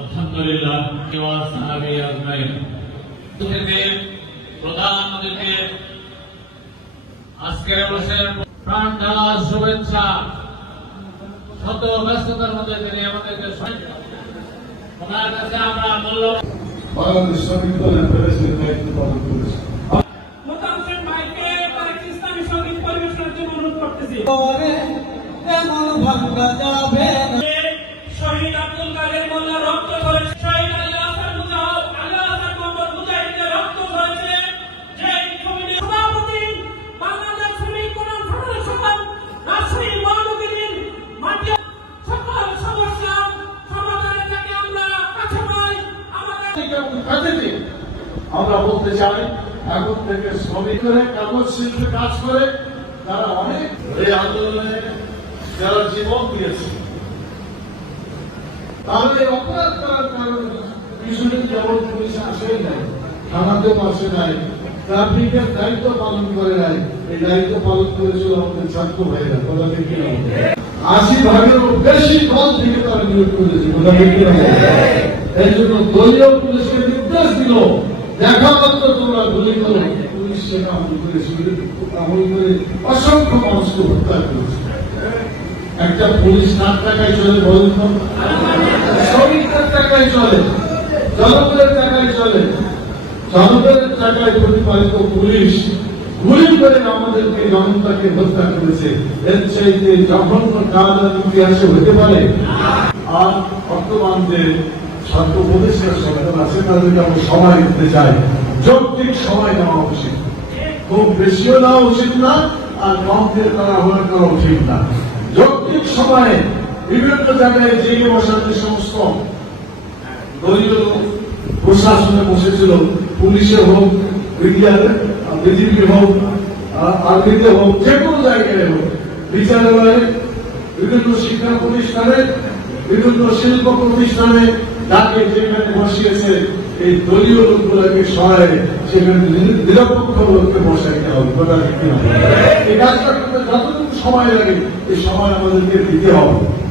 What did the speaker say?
আলহামদুলিল্লাহ সাহাবি আজমাইন। প্রধান অতিথি আজকের অনুষ্ঠানের প্রাণ ঢালা শুভেচ্ছা শত ব্যস্ততার মধ্যে তিনি আমাদেরকে ওনার কাছে আমরা মূল্যবান বাংলাদেশ শ্রমিক দলের প্রেসিডেন্ট দায়িত্ব পালন করেছে মোতামসিন ভাইকে কয়েকটি সংগীত পরিবেশনের জন্য অনুরোধ করতেছি। এমন ভাঙ্গা যাবে শহীদ আব্দুল কাদের মোল্লা আমরা বলতে চাই, এখন থেকে কাগজ শিল্পে কাজ করে, তারা অনেক এই আন্দোলনে যারা জীবন দিয়েছে তাহলে অপরাধ করার কিছুদিন যেমন পুলিশ আসেই নাই আসে নাই, ট্রাফিকের দায়িত্ব পালন করে নাই, এই দায়িত্ব পালন করেছিল আমাদের ছাত্র ভাইরা কথা ঠিক? আশি ভাগেরও বেশি দল থেকে তারা নিয়োগ করেছে? এই জন্য দলীয় পুলিশকে নির্দেশ দিল, দেখা মাত্র তোমরা গুলি করো পুলিশ সেটা আমল করে আমল করে অসংখ্য মানুষকে হত্যা করেছে একটা পুলিশ নাক টাকায় চলে, বলুন? শ্রমিকদের টাকায় চলে, জনগণের টাকায় চলে জনগণের টাকায় প্রতিপালিত পুলিশ গুলি করে আমাদেরকে জনতাকে হত্যা করেছে। এর চাইতে জঘন্য কাজ আর ইতিহাসে হতে পারে? আর বর্তমান যে ছাত্র প্রদেশের সরকার আছে, তাদেরকে আমরা সময় দিতে চাই। যৌক্তিক সময় নেওয়া উচিত। খুব বেশিও নেওয়া উচিত না, আর তারা করা উচিত না। যৌক্তিক সময়ে বিভিন্ন জায়গায় জেগে বসার যে সমস্ত দলীয় প্রশাসনে বসেছিল, পুলিশে হোক মিডিয়ার বিজেপি হোক আর্মিতে হোক, যে কোনো জায়গায় হোক, বিচারালয়ে বিভিন্ন শিক্ষা প্রতিষ্ঠানে, বিভিন্ন শিল্প প্রতিষ্ঠানে যাকে যেখানে বসিয়েছে এই দলীয় লোকগুলোকে সহায়, সেখানে নির- নিরপেক্ষ লোককে বসাইতে হবে এই কাজটা করতে যতটুকু সময় লাগে, এই সময় আমাদেরকে দিতে হবে।